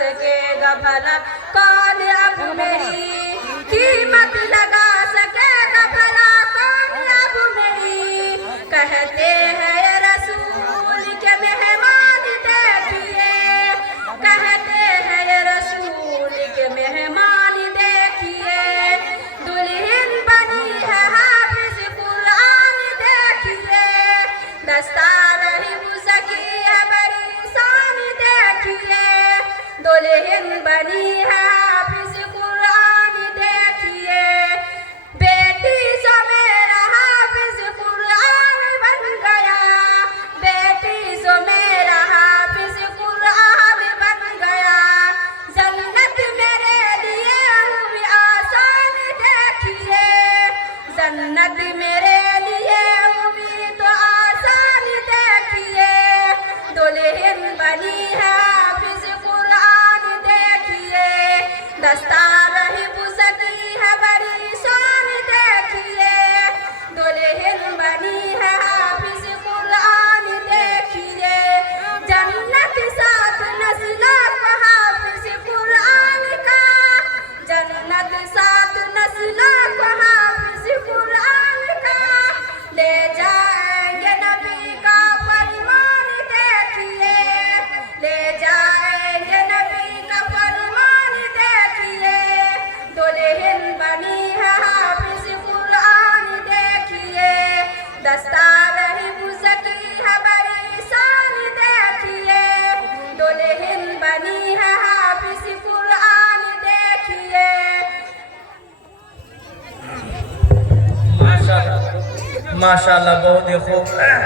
सकेगा भला कौन अब मेरी कीमत लगा सकेगा भला कौन अब मेरी। कहते हैं रसूल के मेहमान देखिए, कहते हैं रसूल के मेहमान देखिए, दुल्हन बनी है हाफिज कुरान देखिए, दस्तार हिफ्ज़ की है बड़ी शान देखिए, दुल्हन बनी है हाफिज कुरान देखिए। बेटी जो मेरा हाफिज कुरान बन गया, बेटी जो मेरा हाफिज कुरान बन गया, जन्नत मेरे लिए हुई आसान देखिए, जन्नत मेरे लिए हुई तो आसान देखिए, दुल्हन बनी है हाफिज कुरान देखिए, दस्तार हिफ्ज़ की है बड़ी शान देखिए, दुल्हन बनी है हाफिज कुरान देखिए। जन्नत साथ नस्लों को हाफिज कुरान का, जन्नत साथ नस्लों को हाफिज कुरान का, ले जाएंगे नबी का फरमान देखिए, ले जाएंगे नबी का फरमान देखिए, दुल्हन बनी है हाफिज कुरान देखिए, दस्तार हिफ्ज़ की है बड़ी शान देखिए, दुल्हन बनी है हाफिज कुरान देखिए। माशाल्लाह माशाल्लाह, बहुत ही खूब।